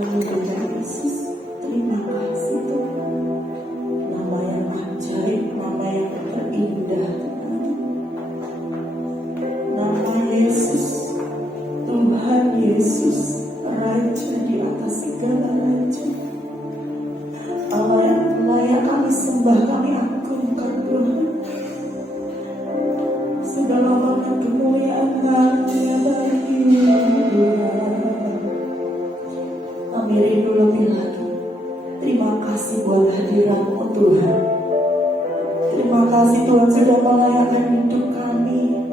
Haleluya Yesus, terima kasih Tuhan. Nama yang ajaib, nama yang terindah Tuhan. Nama Yesus, Tuhan Yesus, Raja di atas segala raja. Allah yang layak kami sembah, kami agungkan Tuhan. Segala macam kemuliaan hanya bagi Tuhan. Kami rindu lebih lagi. Terima kasih buat hadirat-Mu Tuhan. Terima kasih Tuhan sudah melayani hidup kami.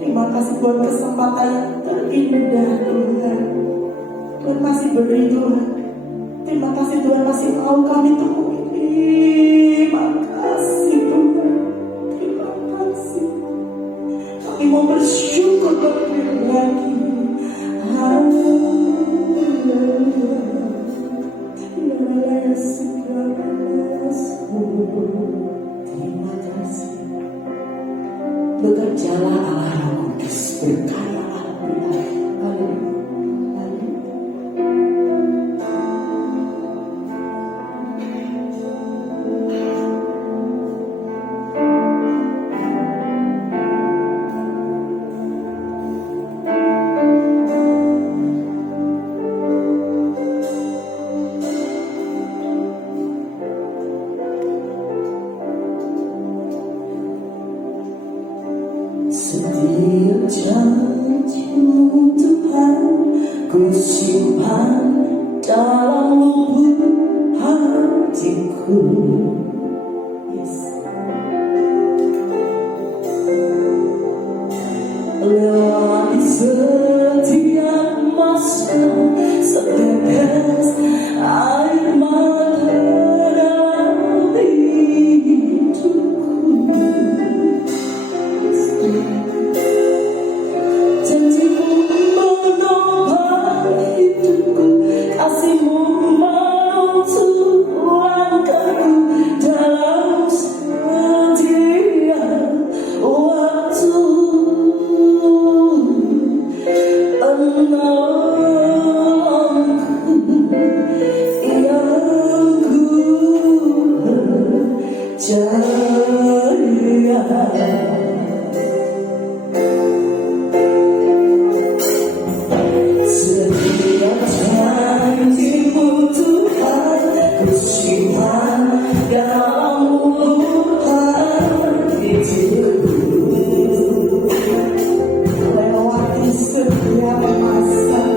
Terima kasih buat kesempatan yang terindah Tuhan. Tuhan masih beri Tuhan. Terima kasih Tuhan masih mau kami temui. Terima kasih Tuhan. Terima kasih. Kami mau bersyukur lebih lagi. Terima kasih. Bekerjalah Allah yang kudus, berkaryalah Tuhan. Setiap janji-Mu Tuhan, ku simpan dalam lubuk hatiku. Yes. Lewati setiap masa, setetes air mata dalam hidupku. Janji-Mu menopang hidupku, kasih-Mu menuntun langkahku dalam setiap waktu. Penolongku yang ku percaya. Setiap janji-Mu Tuhan, ku simpan dalam lubuk hatiku. Lewati setiap masa,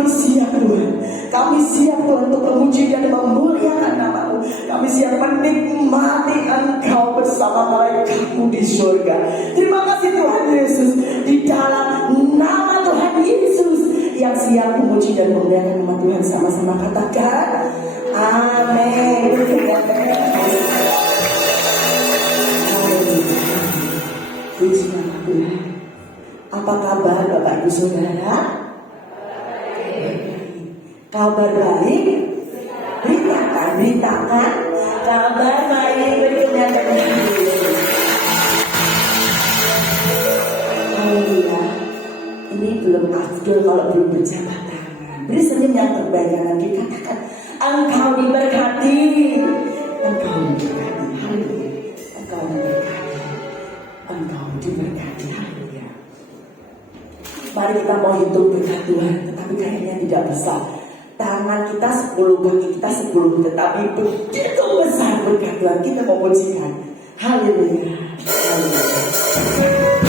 kami siap Tuhan. Kami siap Tuhan untuk memuji dan memuliakan nama-Mu. Kami siap menikmati Engkau bersama malaikatmu di surga. Terima kasih Tuhan Yesus. Di dalam nama Tuhan Yesus yang siap memuji dan memuliakan nama Tuhan, sama-sama katakan amin. Puji nama Tuhan. Apa kabar Bapak Ibu Saudara? Kabar baik? Beritakan kabar baik berikutnya dari Haleluya. Ini belum afdol kalau belum berjabat tangan. Beri senyum yang terbaik yang dikatakan engkau diberkati. Engkau diberkati. Haleluya. Engkau diberkati. Engkau diberkati. Haleluya. Mari kita mau hitung berkat Tuhan, tetapi kayaknya tidak bisa. Tangan kita 10, kaki kita 10, tetapi begitu besar berkat Tuhan. Kita mau pujikan. Haleluya. Haleluya.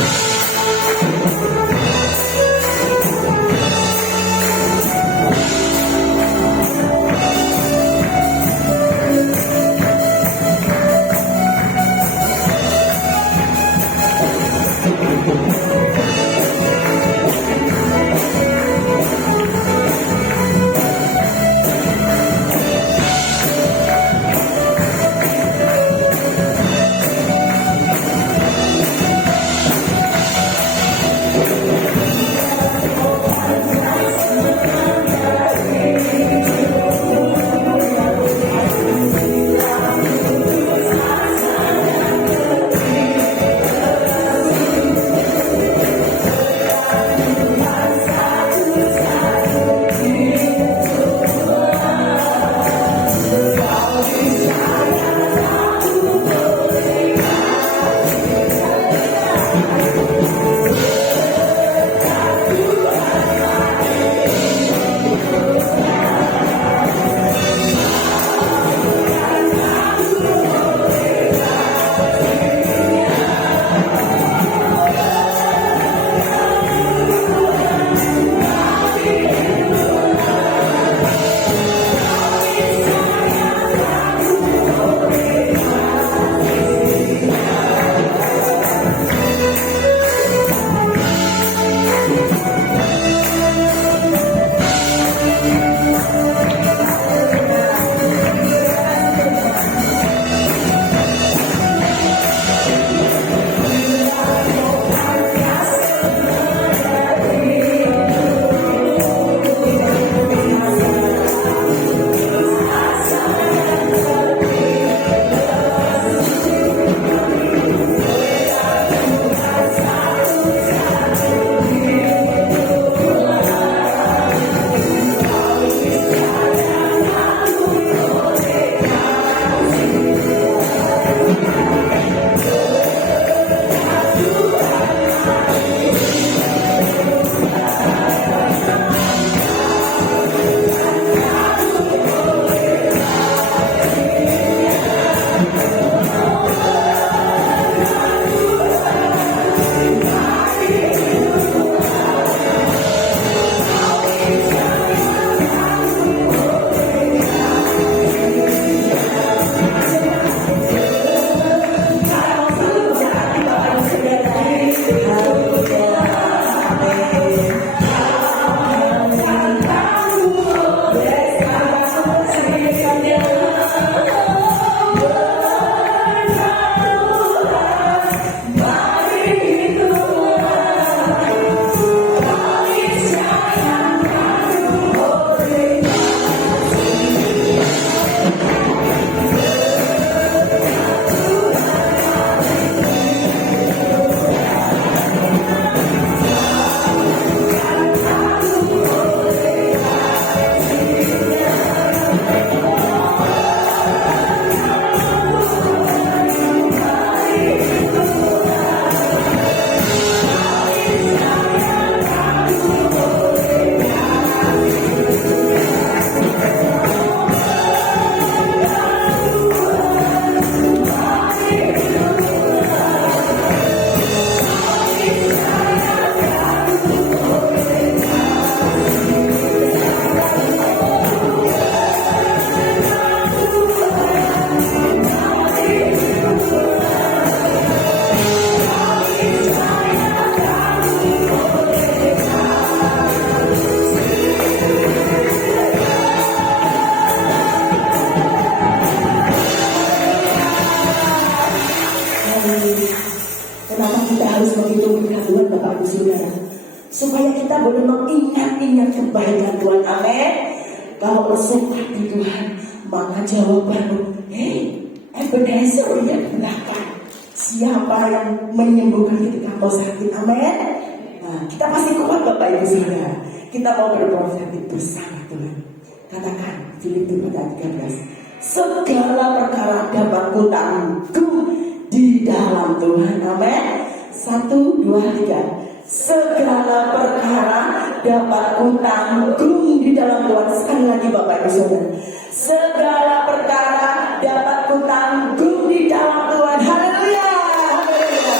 Haleluya. Kenapa kita harus menghitung Tuhan Bapak Ibu Saudara? Supaya kita boleh mengingat-ingat kebaikan Tuhan. Amin. Kalau bersuka di Tuhan, maka jawabanmu, Ebenezer yang belakang. Siapa yang menyembuhkan ketika kau sakit? Amin. Nah, kita masih kuat Bapak Ibu Saudara. Kita mau berprofetik bersama Tuhan. Katakan Filipi 4:13. Segala perkara dapat kutanggung di dalam Tuhan. Amin. 1, 2, 3. Segala perkara dapat kutanggung di dalam Tuhan. Sekali lagi Bapak Ibu Saudara. Segala perkara dapat kutanggung di dalam Tuhan. Haleluya. Haleluya.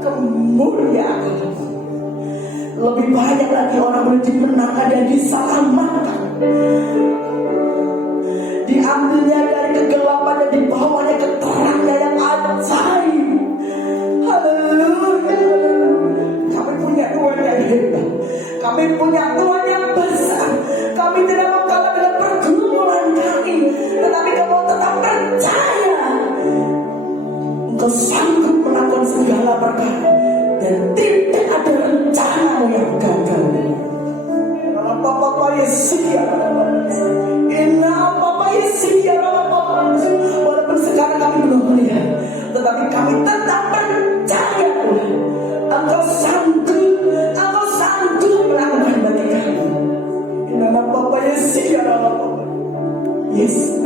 kemuliaan Lebih banyak lagi orang boleh dimenangkan dan diselamatkan, diambilnya dari kegelapan dan dibawanya ke terangnya yang ajaib. Haleluya. Kami punya Tuhan yang hebat, kami punya Tuhan yang besar. Kami tidak mau kalah dengan pergumulan kami, tetapi kamu tetap percaya Engkau sanggup melakukan segala perkara dan tidak ada rencanamu yang gagal. Papa Yesus ya, Papa Yesus ya, walaupun sekarang kami belum melihat, tetapi kami tetap percaya Tuhan. Engkau sanggup melakukan bagi kami. Nama Papa Yesus ya, Yes.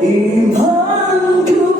Imanku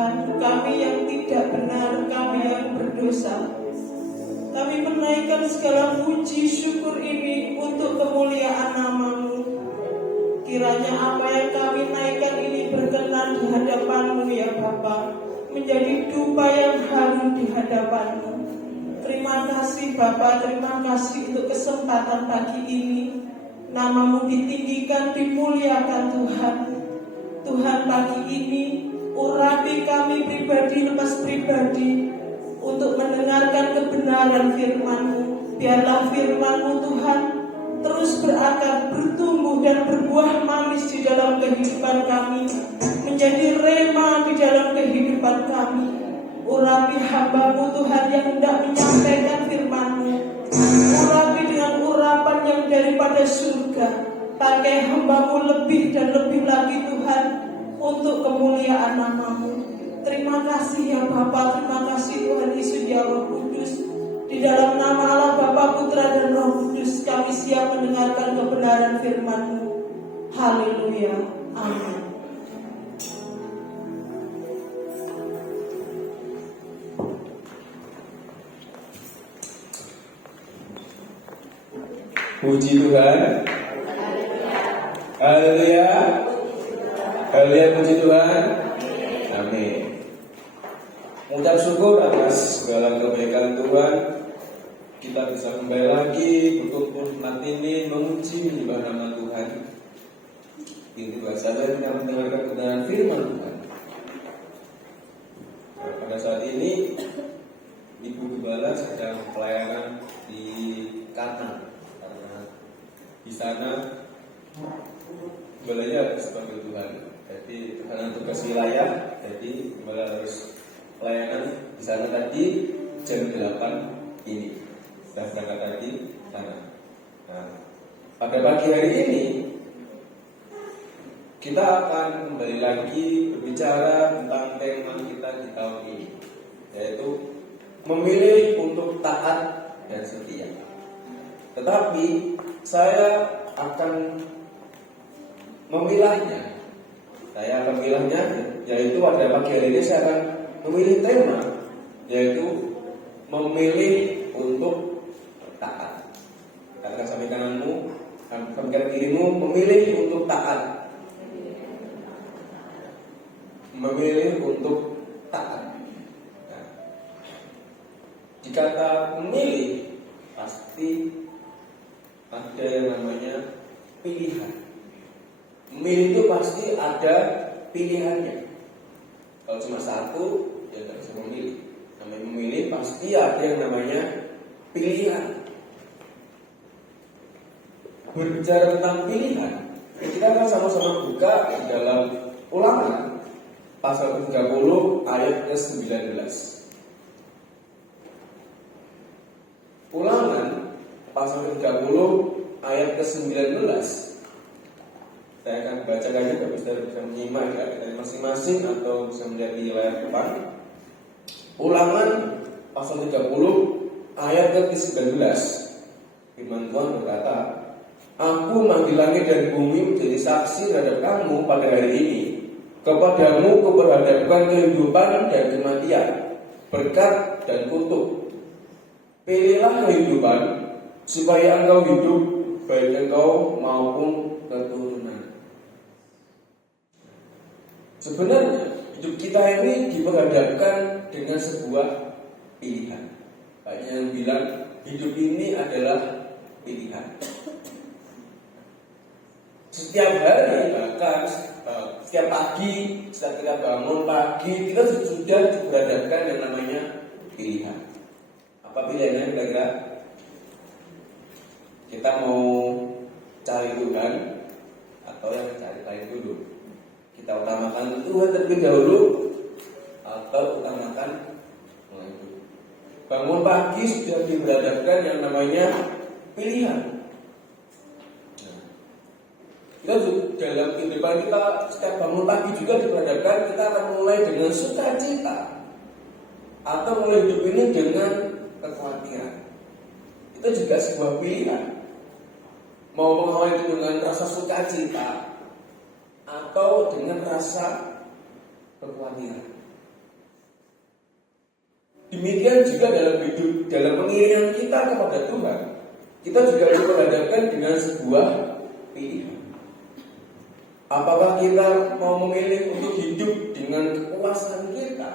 Tuhan, kami yang tidak benar, kami yang berdosa. Kami menaikkan segala puji syukur ini untuk kemuliaan nama-Mu. Kiranya apa yang kami naikkan ini berkenan di hadapan-Mu ya Bapa, menjadi dupa yang harum di hadapan-Mu. Terima kasih Bapa, terima kasih untuk kesempatan pagi ini. Nama-Mu ditinggikan, dimuliakan Tuhan. Tuhan, pagi ini urapi kami pribadi lepas pribadi untuk mendengarkan kebenaran firman-Mu. Biarlah firman-Mu Tuhan terus berakar, bertumbuh dan berbuah manis di dalam kehidupan kami, menjadi rema di dalam kehidupan kami. Urapi hamba-Mu Tuhan yang hendak menyampaikan firman-Mu. Urapi dengan urapan yang daripada surga. Pakai hamba-Mu lebih dan lebih lagi Tuhan, untuk kemuliaan nama-Mu. Terima kasih ya Bapa, terima kasih Tuhan Yesus ya Roh Kudus. Di dalam nama Allah Bapa, Putra dan Roh Kudus, kami siap mendengarkan kebenaran firman-Mu. Haleluya, amin. Puji Tuhan. Haleluya. Haleluya, puji Tuhan. Amin. Mengucap syukur atas segala kebaikan Tuhan. Kita bisa kembali lagi berkumpul saat ini memuji menyembah nama Tuhan. Ini bahasanya kita mendengarkan kebenaran firman Tuhan. Nah, pada saat ini Ibu Gembala sedang pelayanan di Kana, karena di sana Gembalanya sebagai Tuhan. Jadi karena tugas wilayah, jadi Gembala harus pelayanan di sana tadi jam 8 ini. Sudah berangkat tadi sana. Nah, pada pagi hari ini kita akan kembali lagi berbicara tentang tema kita di tahun ini, yaitu memilih untuk taat dan setia. Tetapi saya akan memilahnya. Yaitu pada pagi hari ini saya akan memilih tema, yaitu memilih untuk taat. Katakan sampai kananmu, sampai kirimu, memilih untuk taat. Memilih untuk taat. Nah, dikata memilih, pasti ada yang namanya pilihan. Memilih itu pasti ada pilihannya. Kalau cuma satu, ya tidak bisa memilih. Namanya memilih pasti ada yang namanya pilihan. Berbicara tentang pilihan, kita akan sama-sama buka di dalam Ulangan pasal 30 ayat ke-19. Ulangan pasal 30 ayat ke-19. Saya akan bacakannya, Bapak Saudara bisa menyimak ya, dari masing-masing atau bisa melihat di layar depan. Ulangan pasal 30 ayat ke-19. Firman Tuhan berkata, Aku manggil langit dan bumi menjadi saksi terhadap kamu pada hari ini. Kepadamu kuperhadapkan kehidupan dan kematian, berkat dan kutuk. Pilihlah kehidupan, supaya engkau hidup, baik engkau maupun keturunan. Sebenarnya hidup kita ini diperhadapkan dengan sebuah pilihan. Banyak yang bilang hidup ini adalah pilihan. Setiap hari, bahkan setiap pagi, saat kita bangun pagi, kita sudah diperhadapkan yang namanya pilihan. Apa pilihannya kira-kira? Kita mau cari Tuhan atau yang cari lain dulu? Kita utamakan Tuhan terlebih dahulu atau utamakan Tuhan dulu? Bangun pagi sudah diperhadapkan yang namanya pilihan. Kita dalam kehidupan kita setiap bangun pagi juga diperhadapkan kita akan mulai dengan sukacita atau mulai hidup ini dengan kekhawatiran. Itu juga sebuah pilihan. Mau mengawali itu dengan rasa sukacita atau dengan rasa kekhawatiran. Demikian juga dalam hidup, dalam pengiringan kita kepada Tuhan, kita juga diperhadapkan dengan sebuah pilihan. Apakah kita mau memilih untuk hidup dengan kekuasaan kita,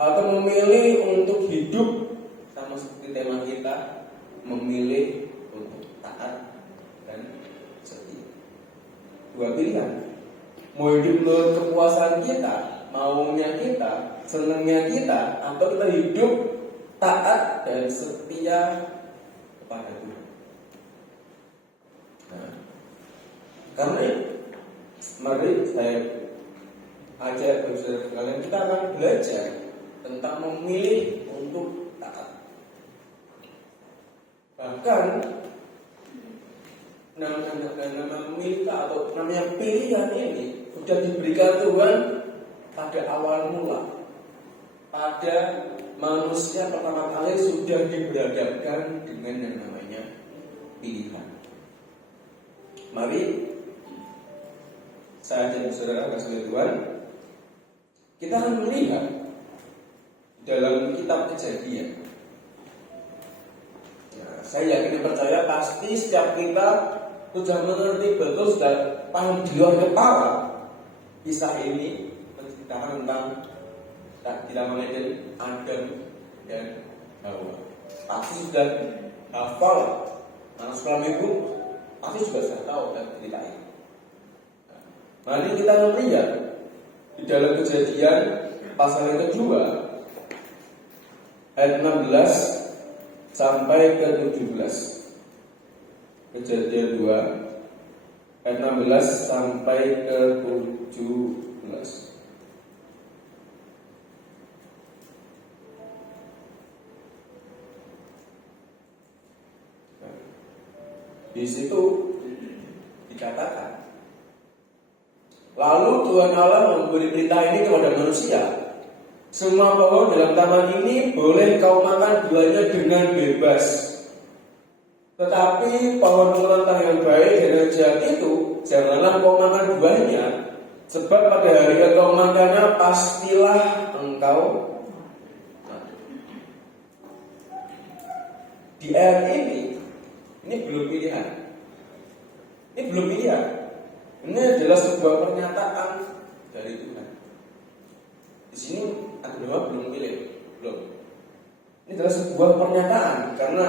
atau memilih untuk hidup sama seperti tema kita, memilih untuk taat dan setia. Dua pilihan. Mau hidup menurut kekuasaan kita, maunya kita, senangnya kita, atau kita hidup taat dan setia kepada Tuhan. Nah, karena itu, mari saya ajak saudara sekalian, kita akan belajar tentang memilih untuk taat. Bahkan nama memilih atau namanya pilihan ini sudah diberikan Tuhan pada awal mula. Pada manusia pertama kali sudah diberhadapkan dengan yang namanya pilihan. Mari saya dan saudara kasih Tuhan, kita akan melihat dalam kitab Kejadian. Nah, saya yakin dan percaya pasti setiap kita sudah mengerti betul, sudah paham di luar kepala kisah ini menceritakan tentang dilakukan Adam dan Hawa. Pasti sudah hafal, anak sekolah minggu pasti sudah tahu dan cerita ini. Mari kita melihat di dalam Kejadian pasal yang kedua ayat 16 sampai ke 17. Kejadian 2 ayat 16 sampai ke 17. Di situ dikatakan, lalu Tuhan Allah memberi perintah ini kepada manusia. Semua pohon dalam taman ini boleh kau makan buahnya dengan bebas. Tetapi pohon mentah yang baik dan yang jahat itu janganlah kau makan buahnya, sebab pada hari engkau makannya pastilah engkau mati. Di ayat ini belum pilihan. Ini belum pilihan. Ini adalah sebuah pernyataan dari Tuhan. Di sini Adam belum pilih, belum. Ini adalah sebuah pernyataan, karena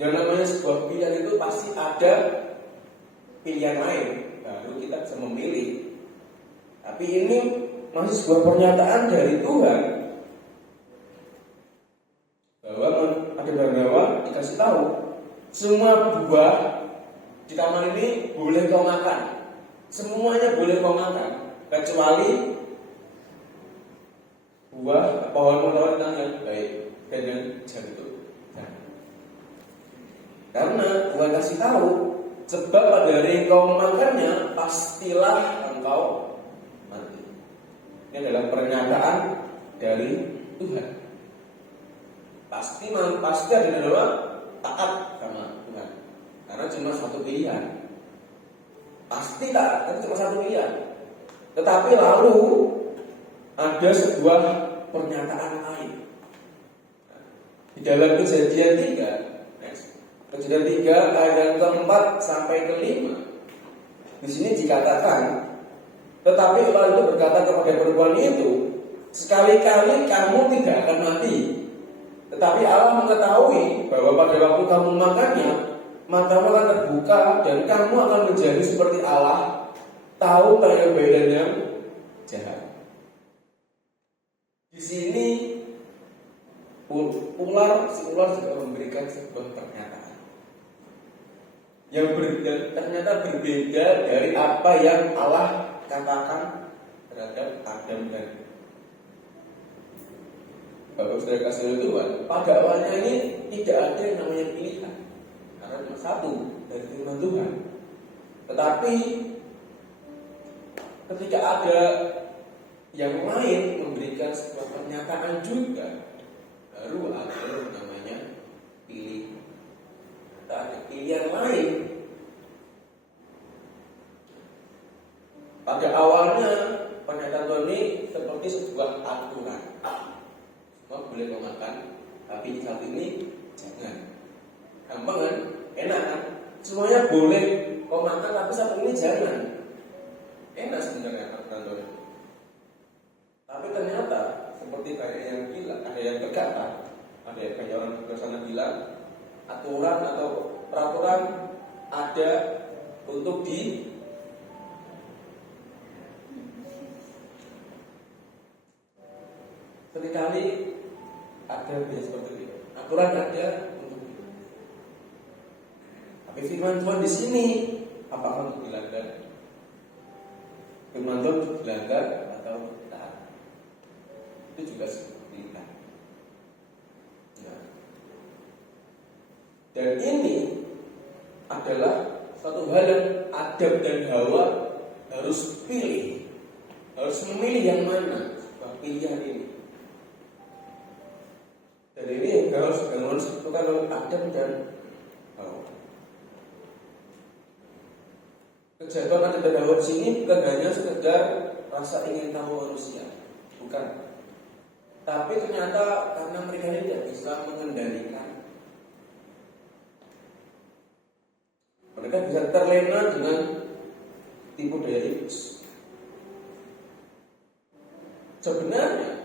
yang namanya sebuah pilihan itu pasti ada pilihan lain, baru kita bisa memilih. Tapi ini masih sebuah pernyataan dari Tuhan bahwa Adam dan Hawa dikasih tahu semua buah di taman ini boleh kau makan. Semuanya boleh kau makan, kecuali buah pohon mentah yang baik dan yang jahat itu. Karena Tuhan kasih tahu, sebab pada hari engkau makannya pastilah engkau mati. Ini adalah pernyataan dari Tuhan. Pasti adalah taat sama Tuhan, karena cuma satu pilihan. Pasti taat, tapi cuma satu pilihan. Tetapi lalu ada sebuah pernyataan lain. Di dalam Kejadian 3 ayat yang keempat sampai kelima, di sini dikatakan, tetapi Allah itu berkata kepada perempuan itu, sekali-kali kamu tidak akan mati. Tetapi Allah mengetahui bahwa pada waktu kamu makannya, matamu akan terbuka dan kamu akan menjadi seperti Allah, tahu mana yang baik dan yang jahat. Di sini ular juga memberikan sebuah pernyataan yang ternyata berbeda dari apa yang Allah katakan terhadap Adam dan Bapak saudara kasih Tuhan. Pada awalnya ini tidak ada yang namanya pilihan, karena cuma satu dari firman Tuhan. Tetapi ketika ada yang lain memberikan sebuah pernyataan juga, baru ada namanya pilih. Tak ada pilihan lain. Pada awalnya pernyataan Tuhan ini seperti sebuah aturan. Semua boleh kau makan, tapi satu ini jangan. Gampang kan? Enak kan? Semuanya boleh kau makan, tapi satu ini jangan. Enak sebenarnya aturan. Tapi ternyata seperti banyak yang bilang, ada yang berkata, ada yang banyak orang di sana bilang, aturan atau peraturan ada untuk di seringkali ada biasa seperti itu. Aturan ada untuk itu. Tapi firman Tuhan di sini apakah untuk dilanggar? Firman Tuhan untuk dilanggar atau taat? Itu juga seperti itu. Nah. Dan ini adalah satu hal yang Adam dan Hawa harus pilih, harus memilih yang mana pilihan ini. Dan ini harus menentukan oleh Adam dan Hawa. Kejahatan Adam dan Hawa di sini bukan hanya sekedar rasa ingin tahu manusia, bukan. Tapi ternyata karena mereka ini tidak bisa mengendalikan, mereka bisa terlena dengan tipu daya iblis. Sebenarnya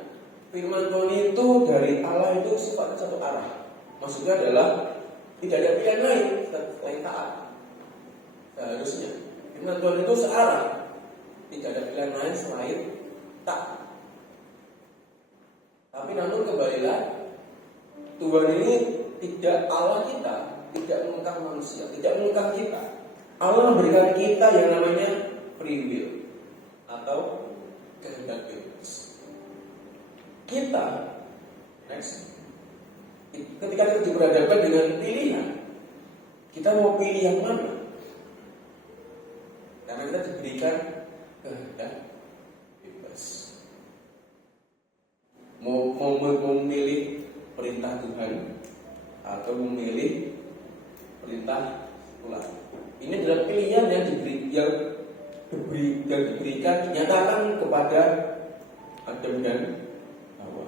firman Tuhan itu dari Allah itu sifatnya satu arah. Maksudnya adalah tidak ada pilihan lain selain taat. Seharusnya firman Tuhan itu searah, tidak ada pilihan lain selain taat. Tapi namun kembalilah, Tuhan ini tidak Allah kita, tidak mengekang manusia, tidak mengekang kita. Allah memberikan kita yang namanya free will atau kehendak bebas. Kita, next, ketika kita diperhadapkan dengan pilihan, kita mau pilih yang mana? Karena kita diberikan kehendak bebas. Mau memilih perintah Tuhan atau memilih perintah Tuhan. Ini adalah pilihan yang diberikan, dinyatakan kepada Adam dan Hawa.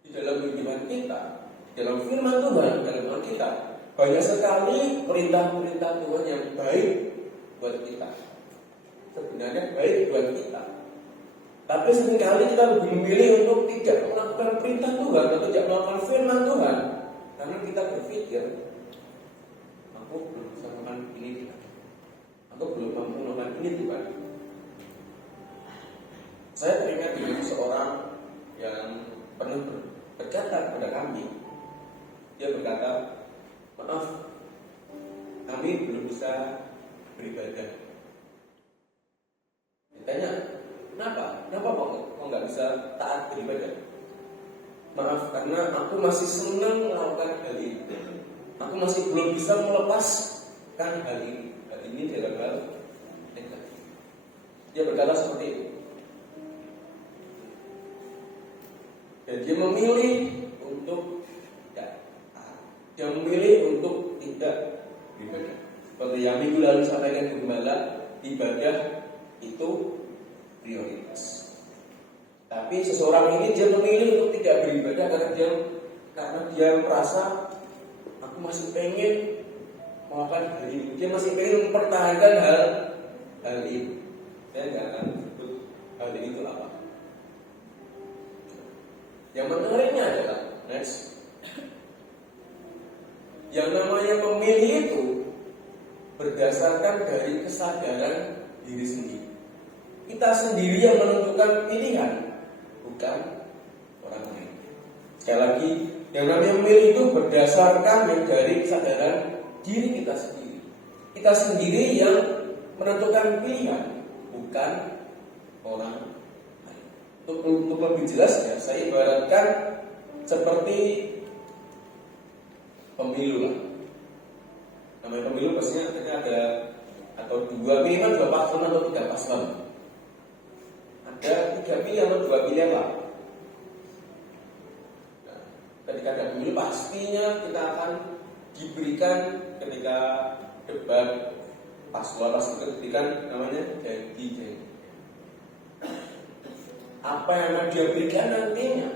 Di dalam kehidupan kita, dalam firman Tuhan, dalam Tuhan kita, banyak sekali perintah-perintah Tuhan yang baik buat kita. Sebenarnya baik buat kita. Tapi seringkali kita lebih memilih untuk tidak melakukan perintah Tuhan atau tidak melakukan firman Tuhan, karena kita berpikir, aku belum bisa melakukan ini Tuhan, aku belum mampu melakukan ini Tuhan. Saya teringat dengan seorang yang pernah berkata kepada kami. Dia berkata, maaf, kami belum bisa beribadah. Ditanya, kenapa? Kenapa kok nggak bisa taat beribadah? Maaf, karena aku masih senang melakukan hal ini. Aku masih belum bisa melepaskan hal ini. Hal ini dalam hal negatif. Dia berkata seperti itu. Dan dia memilih untuk tidak taat. Dia memilih untuk tidak beribadah. Seperti yang minggu lalu sampaikan gembala, ibadah itu prioritas. Tapi seseorang ini dia memilih untuk tidak beribadah karena dia merasa aku masih pengen melakukan hal ini. Dia masih pengen mempertahankan hal ini. Saya nggak akan sebut hal ini itu apa. Yang menariknya adalah next, yang namanya memilih itu berdasarkan dari kesadaran diri sendiri. Kita sendiri yang menentukan pilihan, bukan orang lain. Sekali lagi, yang namanya memilih itu berdasarkan dari kesadaran diri kita sendiri. Kita sendiri yang menentukan pilihan, bukan orang lain. Untuk lebih jelas ya, saya ibaratkan seperti pemilu lah. Namanya pemilu pastinya ada atau minimal dua paslon atau tiga paslon. Ada 3 pilihan atau 2 pilihan lah. Nah, ketika ada pemilu pastinya kita akan diberikan ketika debat paslon diberikan namanya janji. apa yang akan dia berikan nantinya.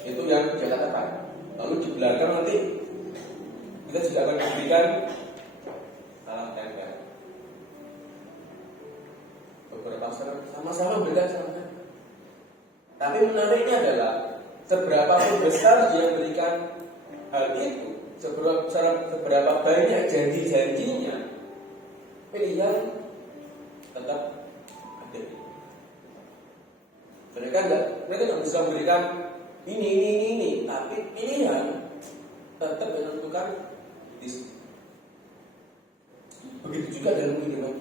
Itu yang dia katakan. Lalu di belakang nanti kita juga akan diberikan salam tempel. Beberapa salam sama-sama memberikan salam tempel. Tapi menariknya adalah seberapa besar dia berikan hal itu, seberapa banyak janji-janjinya, pilihan tetap ada. Mereka nggak bisa memberikan ini, tapi pilihan tetap menentukan di situ. Begitu juga dalam kehidupan.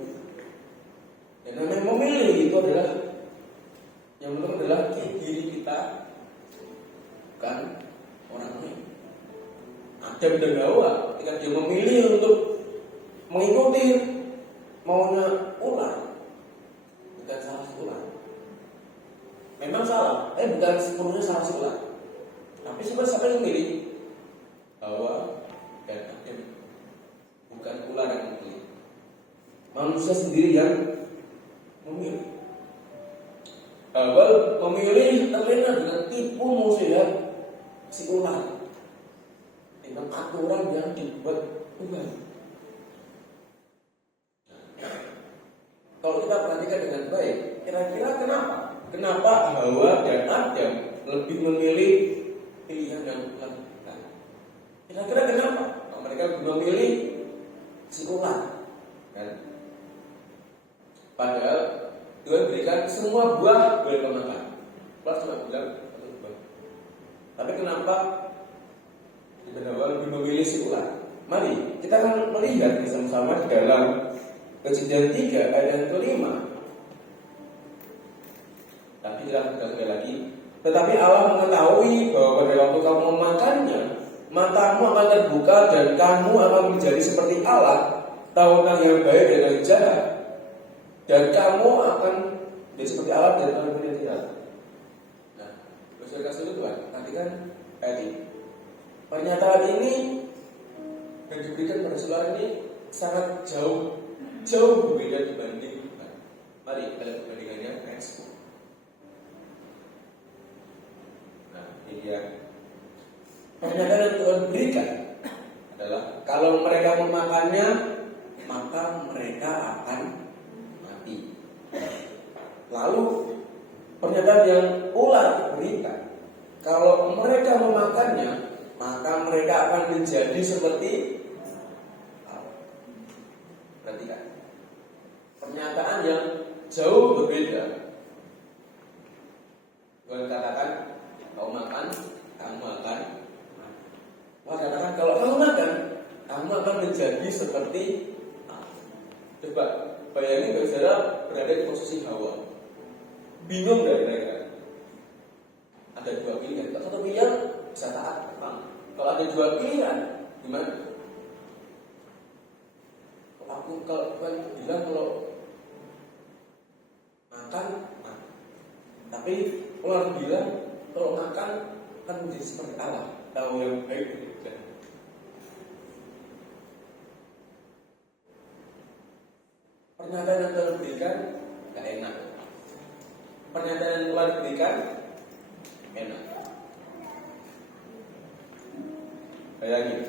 Dan yang memilih itu adalah yang penting adalah diri kita, bukan orang lain. Adam dan Hawa ketika dia memilih untuk mengikuti maunya ular, bukan salah si ular. Memang salah, bukan sepenuhnya salah si ular. Tapi sebenarnya siapa yang memilih? Hawa dan Adam, bukan ular yang memilih. Manusia sendiri yang memilih. Hawa memilih terlena dengan tipu muslihat si ular dengan aturan yang dibuat Tuhan. Kalau kita perhatikan dengan baik, kira-kira kenapa? Kenapa Hawa dan Adam lebih memilih pilihan yang Tuhan berikan? Kira-kira kenapa? Kalau mereka memilih si ular, kan? Padahal Tuhan berikan semua buah boleh makan. Plus cuma bilang satu buah. Tapi kenapa Adam dan Hawa lebih memilih si ular? Mari kita akan melihat bersama-sama di dalam Kejadian 3 ayat yang kelima. Tapi kita sekali lagi. Tetapi Allah mengetahui bahwa pada waktu kamu memakannya, matamu akan terbuka dan kamu akan menjadi seperti Allah, tahu yang baik dan yang jahat. Dan kamu akan menjadi seperti Allah dan kamu tidak tidak. Nah, Saudara kasih itu Tuhan, perhatikan ayat ini. Pernyataan ini yang diberikan pada saudara ini sangat jauh berbeda dibanding Tuhan. Mari kita lihat perbandingannya next. Nah, ini dia. Pernyataan yang Tuhan berikan adalah kalau mereka memakannya, maka mereka akan mati. Lalu pernyataan yang ular berikan, kalau mereka memakannya, maka mereka akan menjadi seperti Allah. Perhatikan, pernyataan yang jauh berbeda. Tuhan katakan, kau makan, kamu akan makan. Tuhan katakan, kalau kamu makan, kamu akan menjadi seperti Allah. Coba bayangin kalau saudara berada di posisi Hawa. Bingung dari mereka. Ada dua pilihan. Satu pilihan bisa taat. Kalau ada dua pilihan, gimana? Kalau Tuhan bilang kalau makan. Tapi orang bilang kalau makan kan menjadi seperti Allah, tahu yang baik dan jahat. Pernyataan yang Tuhan berikan gak enak. Pernyataan yang Tuhan berikan enak. Bayangin,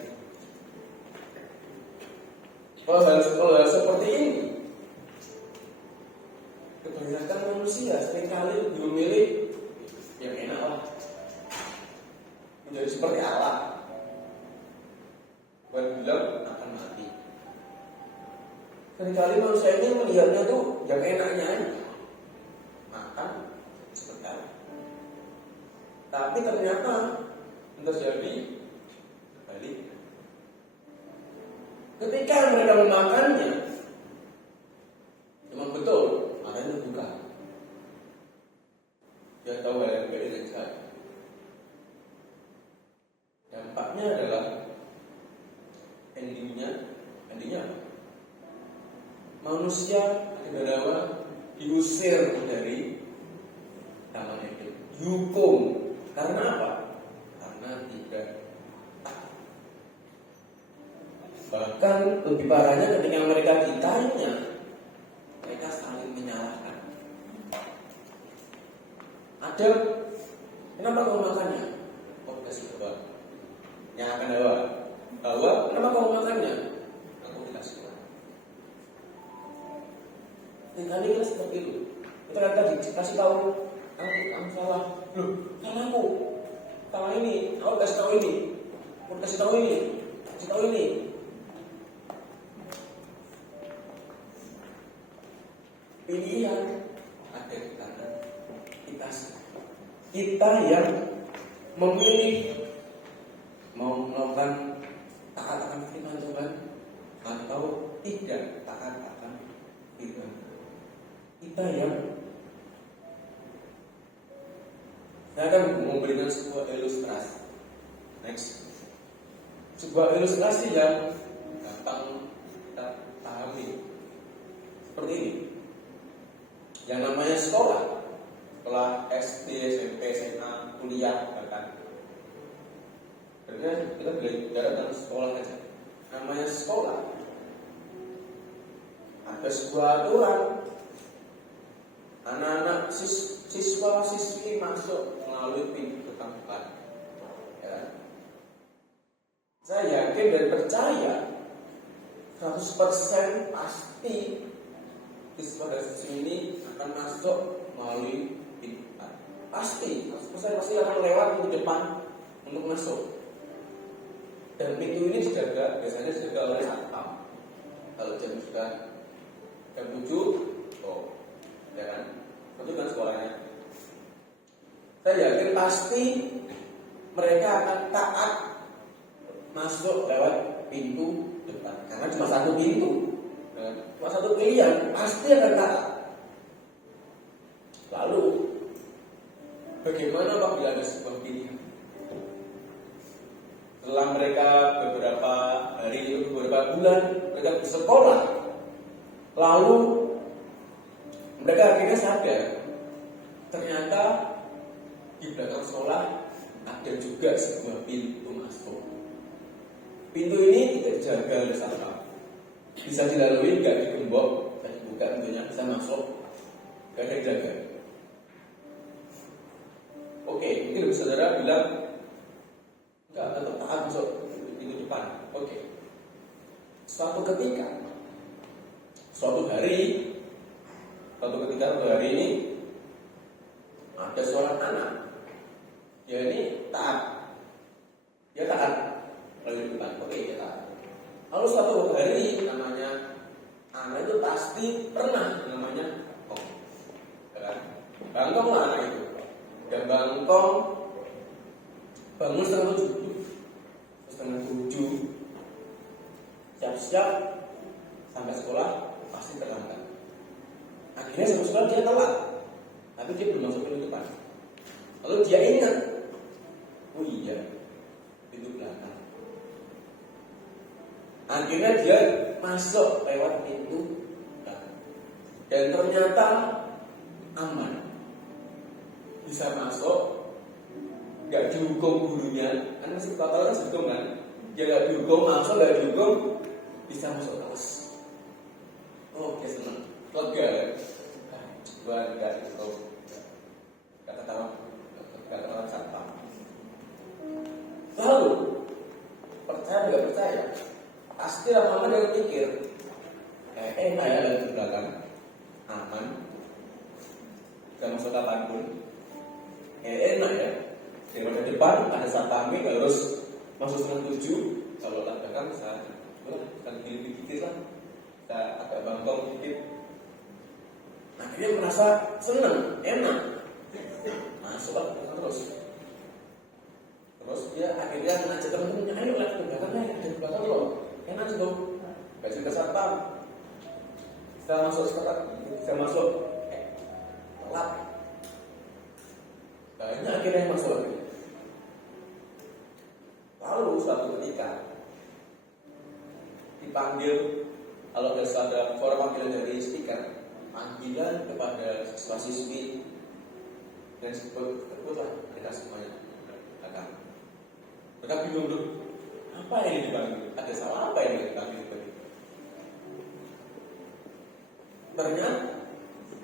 kalau hal seperti ini, kebanyakan manusia seringkali memilih yang enak lah, menjadi seperti Allah. Tuhan bilang akan mati. Seringkali manusia ini melihatnya tuh yang enaknya aja, makan seperti Allah. Tapi ternyata yang terjadi balik. Ketika mereka memakannya, memang betul matanya terbuka. Dia tahu hal yang baik dan jahat. Dampaknya adalah endingnya apa? Manusia dan Hawa diusir dari Taman Eden, dihukum. Karena apa? Karena tidak. Bahkan lebih parahnya ketika mereka ditanya, mereka saling menyalahkan. Adam, kenapa kamu makannya? Oh, kasih Hawa. Yang akan Hawa. Hawa, kenapa kamu makannya? Aku dikasih Hawa. Dan kali kita seperti itu. Kita tadi kasih tahu, kamu salah. Loh, salahku. Salah ini. Aku kasih tahu ini. Aku kasih tahu ini. Kasih tahu ini. Pilihan ada di tangan kita yang memilih mau melakukan taat akan firman Tuhan atau tidak taat akan firman. Kita yang saya akan memberikan sebuah ilustrasi. Next, sebuah ilustrasi yang gampang kita pahami seperti ini. Yang namanya sekolah SD, SMP, SMA, kuliah bahkan. Sebenarnya kita belajar tentang sekolah aja. Namanya sekolah. Ada sebuah aturan. Anak-anak siswa-siswi masuk melalui pintu depan. Ya. Saya yakin dan percaya 100% pasti siswa dan siswi ini akan masuk melalui pintu depan. Pasti akan lewat pintu depan untuk masuk. Dan pintu ini biasanya dijaga oleh satpam. Kalau jam sudah jam 7, ya kan? Itu kan sekolahnya. Saya yakin pasti mereka akan taat masuk lewat pintu depan. Karena cuma satu pintu. Cuma satu pilihan, pasti akan taat. Lalu, bagaimana apabila ada sebuah pilihan? Setelah mereka beberapa hari, beberapa bulan, mereka bersekolah, lalu mereka akhirnya sadar, ternyata di belakang sekolah ada juga sebuah pintu masuk. Pintu ini tidak dijaga oleh satpam. Bisa dilalui, nggak digembok, dan dibuka pintunya, bisa masuk, nggak ada yang jaga. Oke, mungkin saudara bilang, nggak tetap taat masuk pintu depan. Oke. Suatu ketika, suatu hari ini ada seorang anak. Dia ini taat. Dia taat melalui depan. Oke, dia taat. Lalu suatu hari namanya anak itu pasti pernah namanya bangkong lah anak itu. Dan bangkong bangun setengah tujuh, siap-siap sampai sekolah pasti terlambat. Akhirnya sampai sekolah dia telat, tapi dia belum masuk pintu depan. Lalu dia ingat, oh iya, pintu belakang. Akhirnya dia masuk lewat pintu belakang. Dan ternyata aman. Bisa masuk, gak dihukum gurunya. Kan masih total kan dihukum kan. Dia gak dihukum, masuk gak dihukum, bisa masuk kelas. Oke, senang. Lega ya. Buat gak dihukum. Gak ketawa satpam. Lalu percaya gak percaya, pasti lama-lama dia pikir enak ya dari belakang, aman, gak masuk kapanpun, enak ya. Daripada depan ada satpamnya, gak harus masuk setengah tujuh. Kalau tak belakang bisa dikit lah, kita agak bangkong dikit. Akhirnya merasa senang, enak, masuk terus. Terus dia akhirnya ngajak temen-temennya, ayo lah ke belakangnya, ada di belakang loh, enak sih dong. Gak cerita satpam. Kita masuk telat. Banyak akhirnya yang masuk lagi. Lalu suatu ketika dipanggil, kalau ada suara panggilan dari speaker, panggilan kepada siswa-siswi, dan sebutlah kita semuanya datang. Mereka bingung dulu, apa yang dipanggil? Ada salah apa yang dipanggil? Ternyata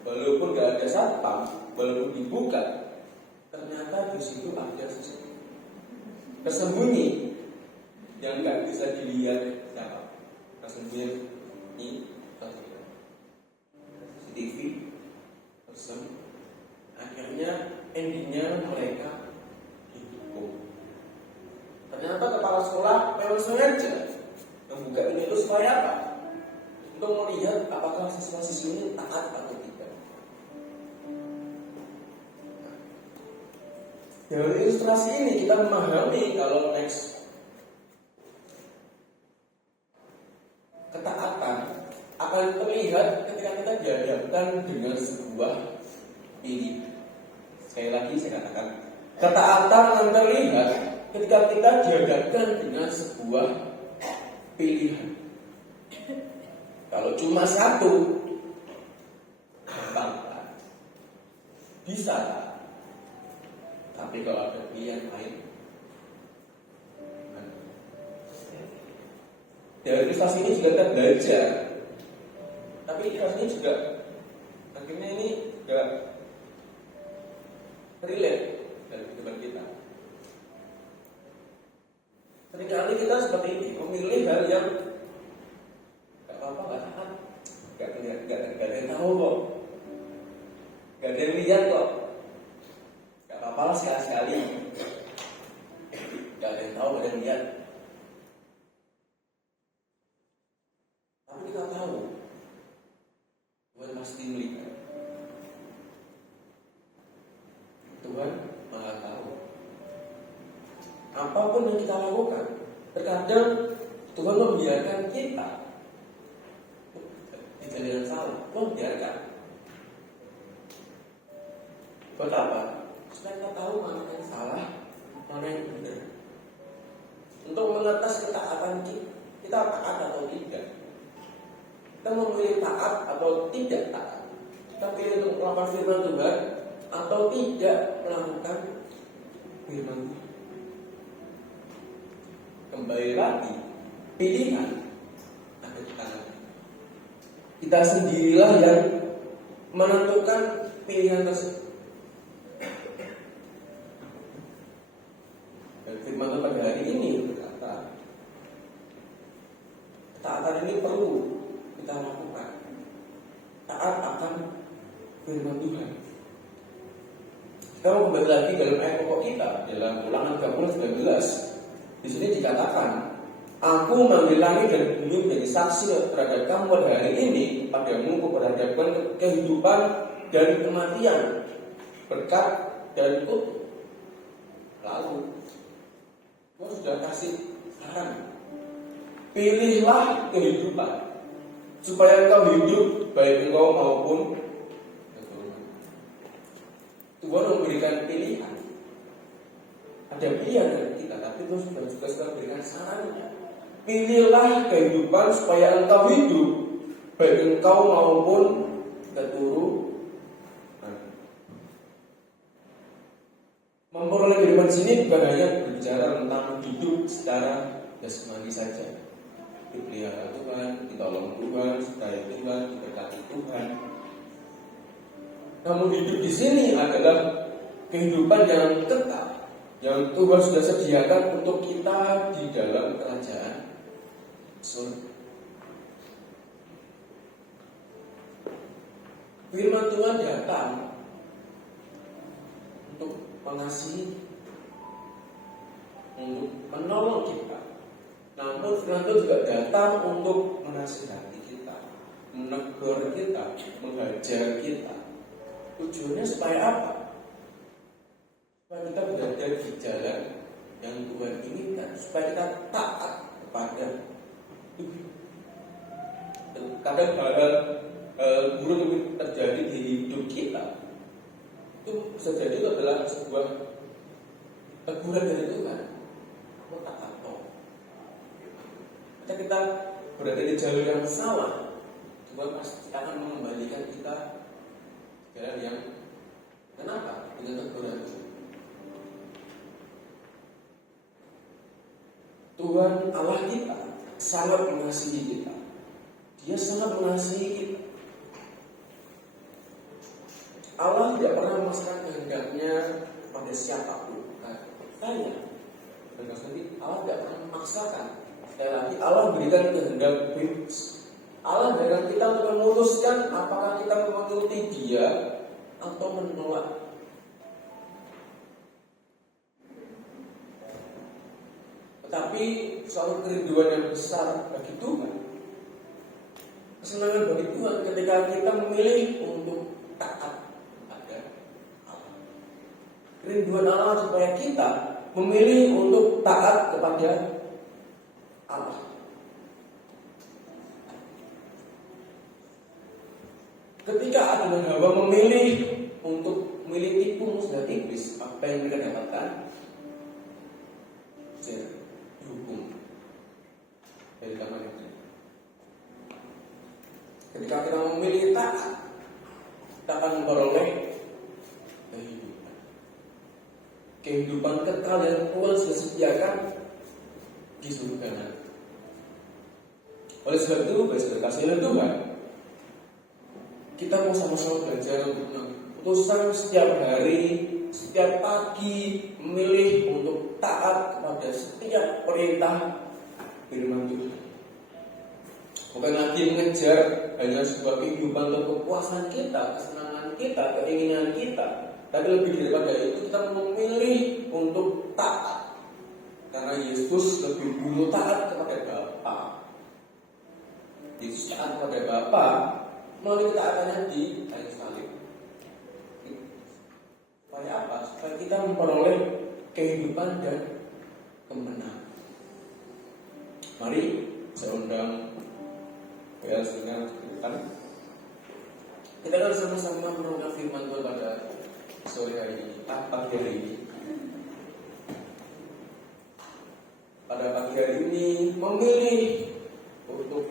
walaupun gak ada satpam, walaupun dibuka ternyata di situ ada sesuatu tersembunyi yang nggak bisa dilihat siapa. Tersembunyi ini CCTV tersembunyi. Akhirnya endingnya mereka dihukum. Ternyata kepala sekolah memang sengaja membuka ini itu supaya apa? Untuk melihat apakah siswa-siswi ini taat atau tidak. Dari ilustrasi ini kita memahami kalau next ketaatan akan terlihat ketika kita dihadapkan dengan sebuah pilihan. Sekali lagi saya katakan, ketaatan akan terlihat ketika kita dihadapkan dengan sebuah pilihan. Kalau cuma satu, gampang, bisa. Tapi kalau ada pilihan lain, dari ilustrasi ini juga kita belajar. Tapi ilustrasi ini juga akhirnya ini juga relate dari kehidupan kita. Seringkali kita seperti ini memilih hal yang gak apa-apa, gak tahan, gak ada yang tahu kok, gak ada yang lihat kok, gak apa-apa lah sekali-sekali, gak ada yang tahu, gak ada yang lihat. Tapi kita tahu Tuhan pasti melihat. Tuhan Maha tahu. Apapun yang kita lakukan, terkadang Tuhan membiarkan kita di jalan yang salah. Tuhan biarkan. Buat apa? Supaya kita tahu mana yang salah, mana yang benar. Untuk mengetes ketaatan kita taat atau tidak. Kita memilih taat atau tidak taat. Kita pilih untuk melakukan firman Tuhan atau tidak melakukan firman Tuhan. Kembali lagi, pilihan ada di tangan kita sendirilah yang menentukan pilihan tersebut. Dan firman Tuhan pada hari ini berkata, ketaatan ini perlu kita lakukan. Taat akan firman Tuhan. Kita mau kembali lagi dalam ayat pokok kita dalam Ulangan 30:19. Di sini dikatakan, aku memanggil langit dan bumi menjadi saksi terhadap kamu pada hari ini, padamu kuperhadapkan kehidupan dari kematian, berkat dan kutuk. Lalu, Tuhan sudah kasih saran, pilihlah kehidupan, supaya engkau hidup baik engkau maupun keturunan. Tuhan memberikan pilihan. Ada pilihan dari kita, tapi Tuhan juga memberikan sarannya. Pilihlah kehidupan supaya engkau hidup, baik engkau maupun keturunan. Memperoleh kehidupan sini bukan hanya berbicara tentang hidup secara jasmani saja. Dipelihara Tuhan, ditolong Tuhan, supaya Tuhan, diberkati Tuhan. Namun hidup di sini adalah kehidupan yang kekal, yang Tuhan sudah sediakan untuk kita di dalam kerajaan surga. Firman Tuhan datang untuk mengasihi, untuk menolong kita. Namun firman Tuhan juga datang untuk menasihati kita, menegur kita, mengajar kita. Tujuannya supaya apa? Supaya kita berada di jalan yang Tuhan inginkan, supaya kita taat kepada Tuhan. Kadang hal-hal buruk yang terjadi di hidup kita itu bisa jadi itu adalah sebuah teguran dari Tuhan. Kamu taat toh. Ketika kita berada di jalur yang salah, Tuhan pasti akan mengembalikan kita ke jalan yang kenapa? Dengan teguran. Tuhan Allah kita sangat mengasihi kita. Dia sangat mengasihi kita. Allah tidak pernah memaksakan kehendaknya kepada siapapun. Tanya. Berarti Allah tidak pernah memaksakan. Sekali lagi Allah berikan kehendak bebas. Allah berikan kita untuk memutuskan apakah kita mengikuti Dia atau menolak. Tetapi suatu kerinduan yang besar bagi Tuhan, kesenangan bagi Tuhan ketika kita memilih untuk taat kepada Allah. Kerinduan Allah supaya kita memilih untuk taat kepada Allah. Ketika Adam dan Hawa memilih untuk memilih tipu musnah iblis, apa yang mereka dapatkan? Dihukum dari taman itu. Ketika kita memilih taat, kita akan memperoleh kehidupan kekal yang Tuhan sudah sediakan di surga. Oleh sebab itu, bagi kasih Tuhan, kita mau sama-sama belajar untuk putusan setiap hari, setiap pagi memilih untuk taat kepada setiap perintah firman Tuhan. Bukan lagi mengejar hanya sebuah kehidupan atau kepuasan kita, kesenangan kita, keinginan kita, tapi lebih daripada itu kita memilih untuk taat. Karena Yesus lebih dulu taat kepada Bapa. Yesus taat kepada Bapa melalui ketaatannya di kayu salib. Supaya apa? Supaya kita memperoleh kehidupan dan kemenangan. Mari saya undang ya dengan kita akan sama-sama merenungkan firman Tuhan pada sore hari ini, pagi hari ini. Pada pagi hari ini memilih untuk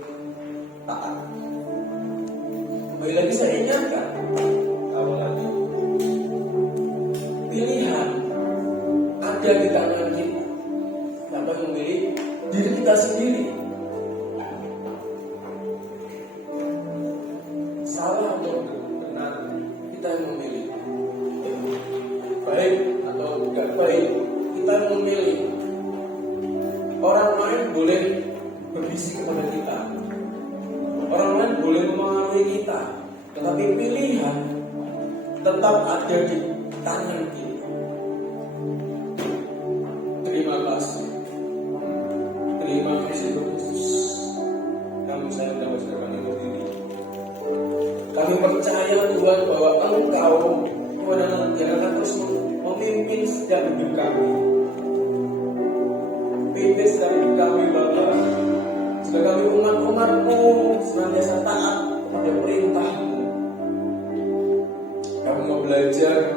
taat. Kembali lagi saya ingatkan, awal lagi pilihan ada di tangan kita. Kita memilih diri kita sendiri. Salah atau benar, kita yang memilih. Baik atau tidak baik, kita yang memilih. Orang lain boleh berbisik kepada kita, orang lain boleh mempengaruhi kita, tetapi pilihan tetap ada di tangan kita. Terima kasih Kristus. Kami saya dapat serahkan diri. Kami percaya Tuhan bahwa Engkau Tuhan yang akan terus memimpin setiap hidup kami. Pimpin setiap hidup kami Bapa. Jika kami umat-umat-Mu senantiasa taat kepada perintah-Mu. Kami mau belajar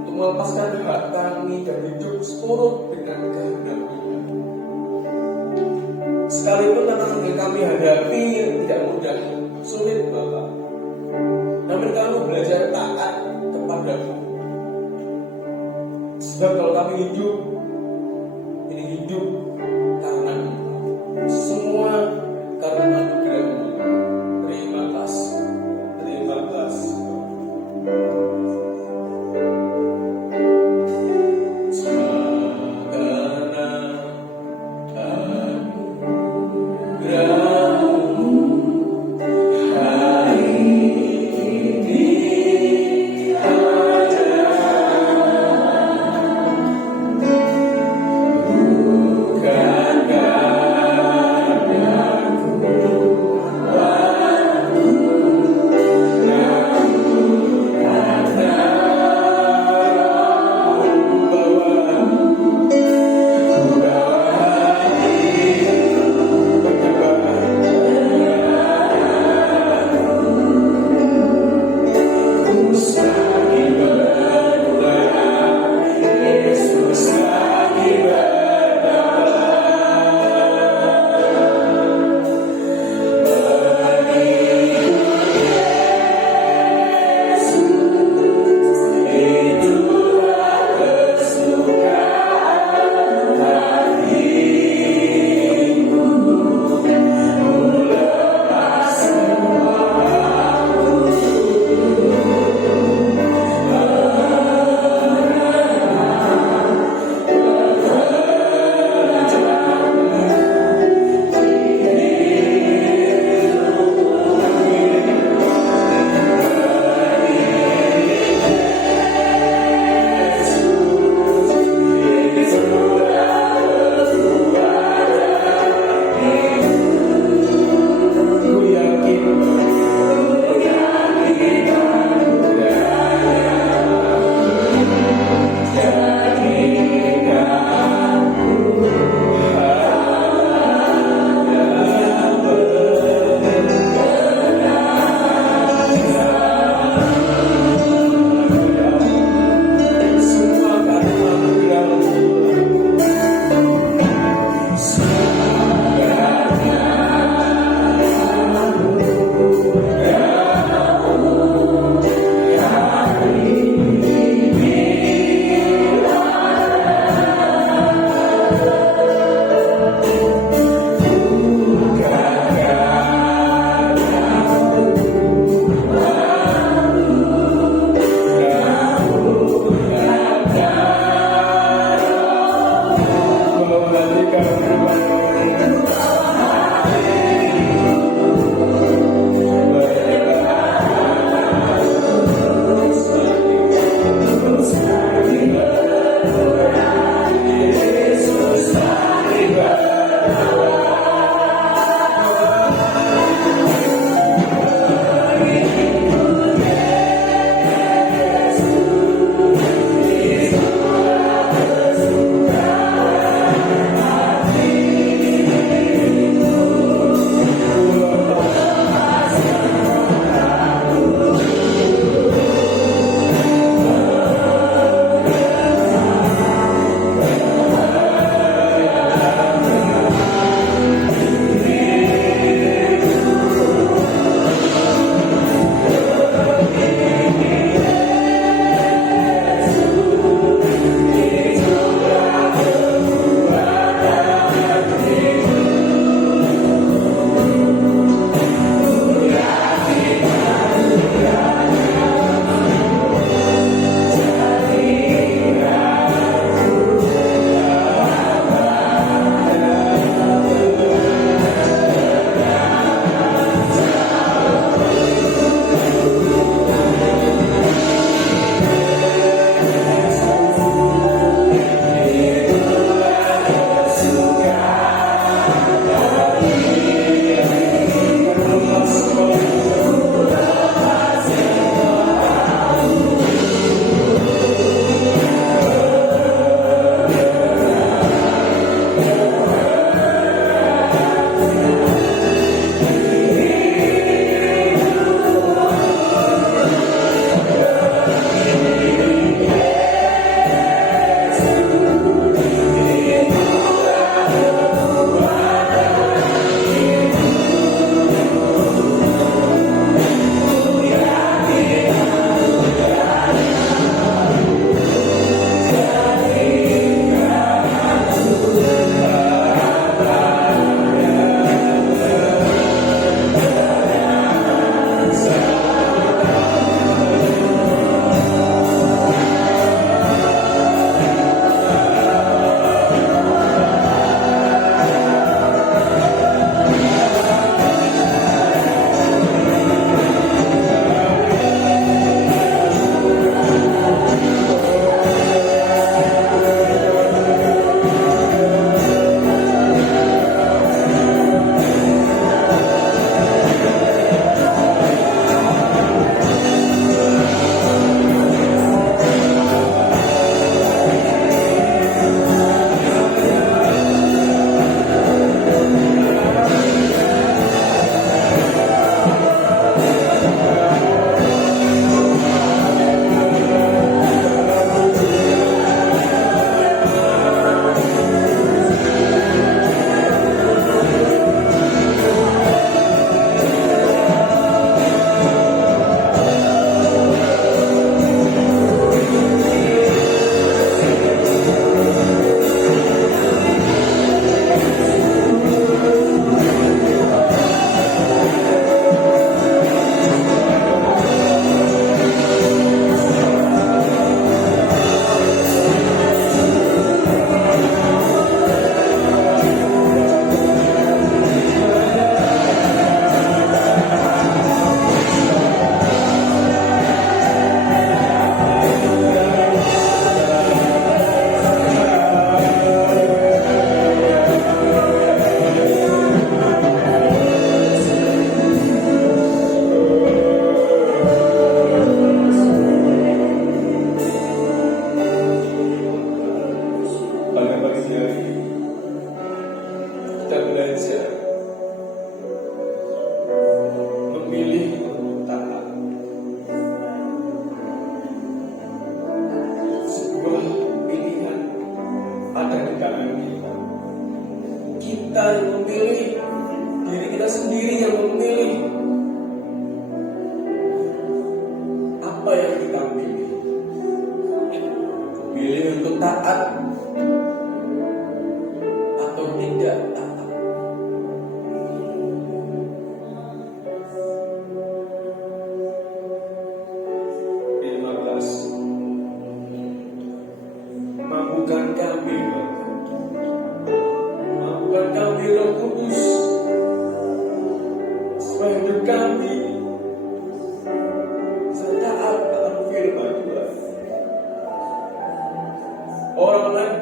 untuk melepaskan hak kami dan hidup seturut dengan kehendak-Mu. Sekalipun tantangan yang kami hadapi tidak mudah, sulit Bapak. Namun kami belajar taat kepada-Mu. Sebab kalau kami hidup, ini hidup karena semua karena anugerah-Mu. Terima kasih. Terima kasih.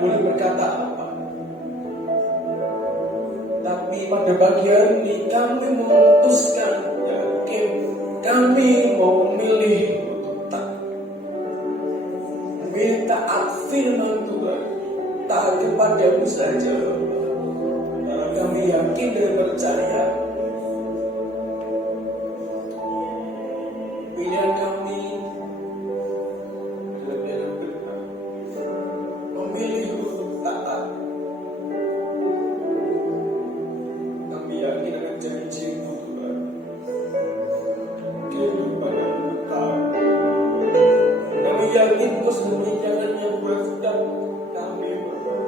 boleh berkata apa. Tapi pada pagi hari ini kami memutuskan, yakin kami mau memilih untuk taat firman Tuhan, taat kepadamu saja. Karena kami yakin dan percaya pilihan kami adalah pilihan benar, memilih untuk taat. Kami yakin akan janji-Mu Tuhan, kehidupan yang tetap. Kami yakin Kau sembunyikannya buat setiap kami, Bapak.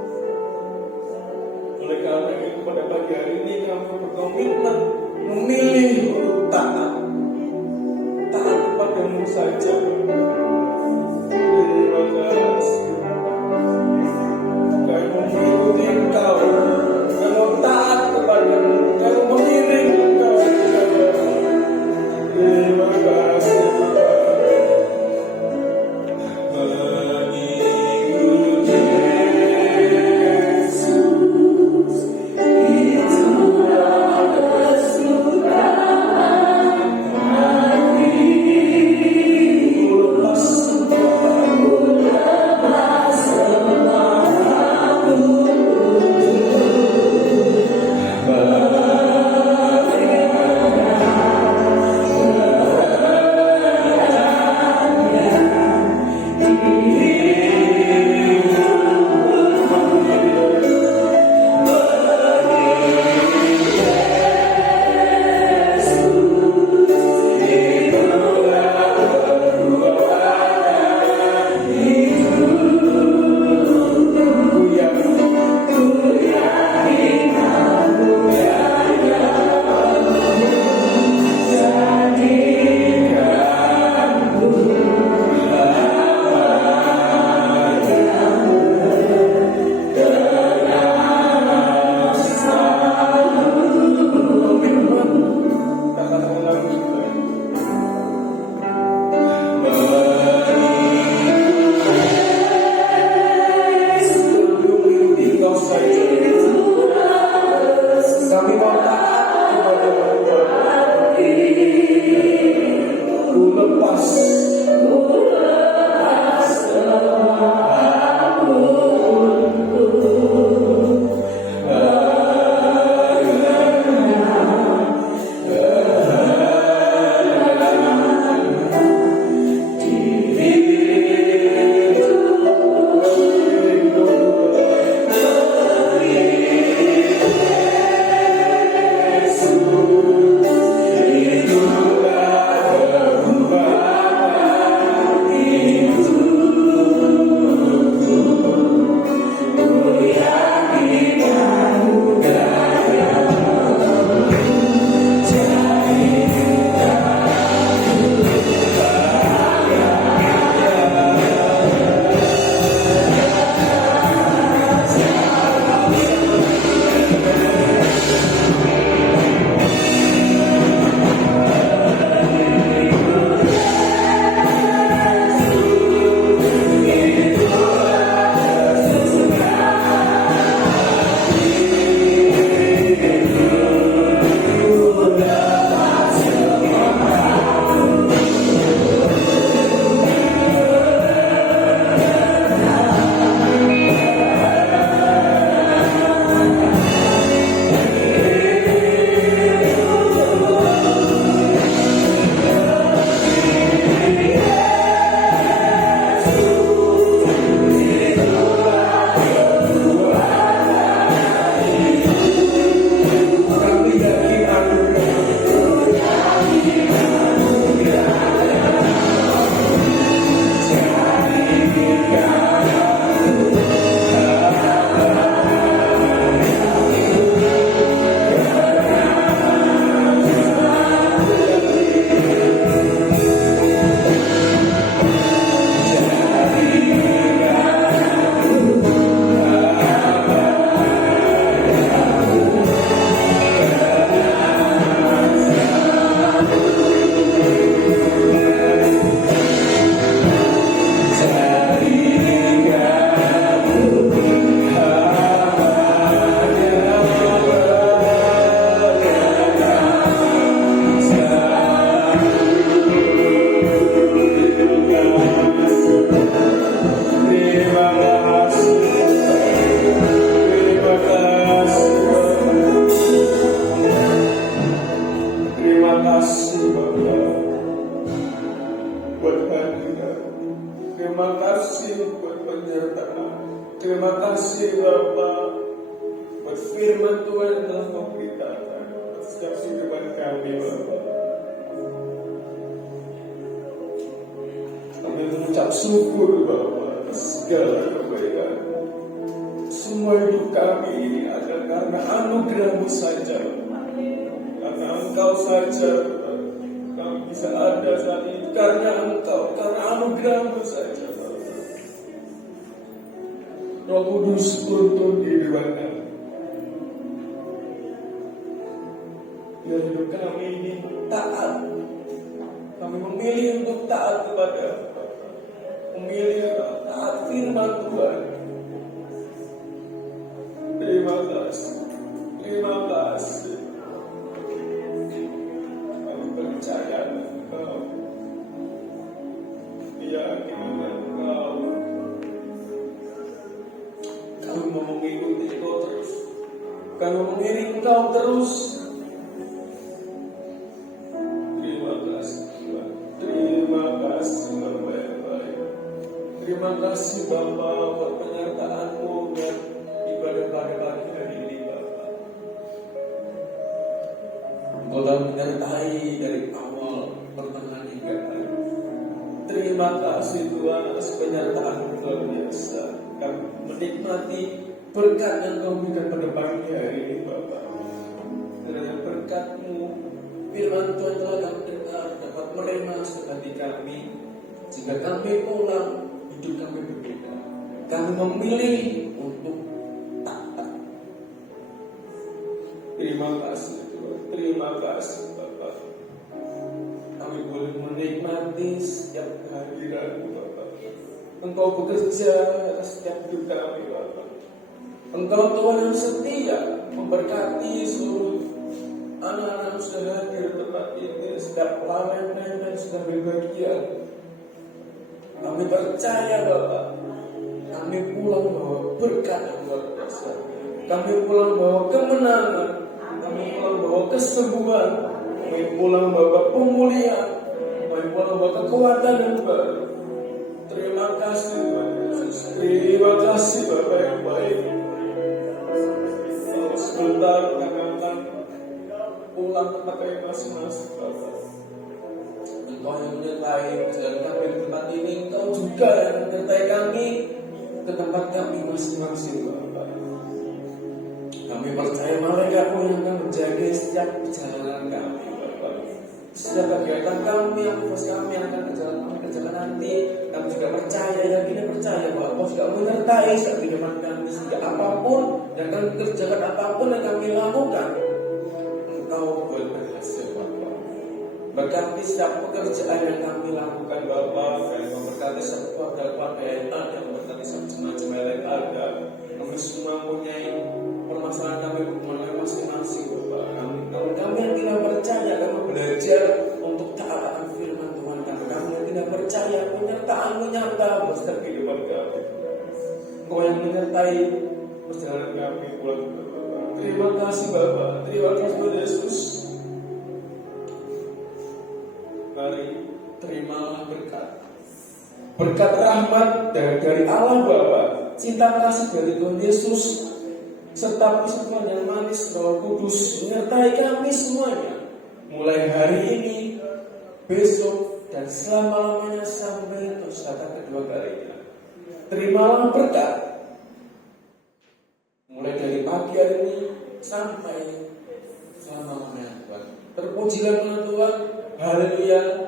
Oleh karena itu pada pagi hari ini kami berkomitmen memilih untuk taat kepadamu saja. Terima kasih. Kami mengikuti Engkau, kami taat kepadamu, kami mengiring Engkau. Terima kasih. Terima kasih buat penyertaan. Terima kasih Bapak buat firman Tuhan yang telah memberitakan setiap kehidupan kami Bapak. Kami mengucap syukur Bapak atas segala kebaikan. Semua hidup kami ini adalah karena anugerah-Mu saja, karena Engkau saja. Kami bisa ada saat ini karena Engkau, karena anugerah-Mu saja. Roh Kudus tuntun kehidupan kami. Biar hidup kami ini taat. Kami memilih untuk taat kepada Bapa. Memilih taat firman Tuhan. Terima kasih. Terima kasih. Kami percaya Engkau. Yakin Engkau. Kami mau mengikuti Engkau terus. Kami mau mengiring Engkau terus. Terima kasih Tuhan. Terima kasih Bapa yang baik. Terima kasih Bapa buat penyertaan-Mu dan ibadah pada pagi hari ini Bapa. Engkau telah menyertai dari awal pertengahan hingga akhir. Terima kasih Tuhan atas penyertaan-Mu luar biasa. Kami menikmati berkat yang Kau berikan pada pagi hari ini Bapak. Karena berkat-Mu, firman Tuhan telah kami dengar, dapat merema hati kami. Jika kami pulang, hidup kami berbeda. Kami memilih untuk taat. Terima kasih Tuhan, terima kasih Bapak. Kami boleh menikmati setiap kehadiran-Mu Bapak. Engkau bekerja atas setiap hidup kami Bapak. Engkau Tuhan yang setia memberkati seluruh anak-anak yang sudah hadir di tempat ini, setiap pelayan-pelayan yang sudah berbahagia. Kami percaya Bapak, kami pulang bawa berkat yang luar biasa. Kami pulang bawa kemenangan, kami pulang bawa kesembuhan, kami pulang bawa pemulihan, kami pulang bawa kekuatan yang baru. Terima kasih Tuhan Yesus. Terima kasih Bapak yang baik. Sebentar kami akan pulang ke tempat kami masing-masing Bapak. Engkau yang menyertai perjalanan kami di tempat ini, Engkau juga yang menyertai kami ke tempat kami masing-masing Bapak. Kami percaya malaikat-Mu yang akan menjaga setiap perjalanan kami Bapak. Setiap kegiatan kami, aktivitas kami yang akan kerjakan nanti, kami juga percaya, yakin percaya bahwa Engkau sudah menyertai setiap kehidupan kami. Sehingga apapun yang kami kerjakan, apapun yang kami lakukan, Engkau boleh berhasil Bapak. Berkati setiap pekerjaan yang kami lakukan Bapak. Kami memberkati setiap keluarga yang ada, memberkati setiap jemaat-jemaat yang ada. Kami semua mempunyai permasalahan kami mengenai masing-masing Bapak. Kami yang tidak percaya, kami belajar untuk taat akan firman Tuhan kami. Kami yang tidak percaya, penyertaan-Mu nyata buat setiap kehidupan kami. Engkau yang menyertai perjalanan kami pulang ke Bapak. Terima kasih Bapak. Terima kasih Tuhan Yesus. Mari terimalah berkat. Berkat rahmat dari Allah Bapa, cinta kasih dari Tuhan Yesus, serta persekutuan yang manis Roh Kudus menyertai kami semuanya, mulai hari ini, besok, dan selama-lamanya sampai terus datang kedua kalinya. Terimalah berkat mulai dari pagi hari ini sampai selama-lamanya Tuhan. Terpujilah Tuhan. Haleluya.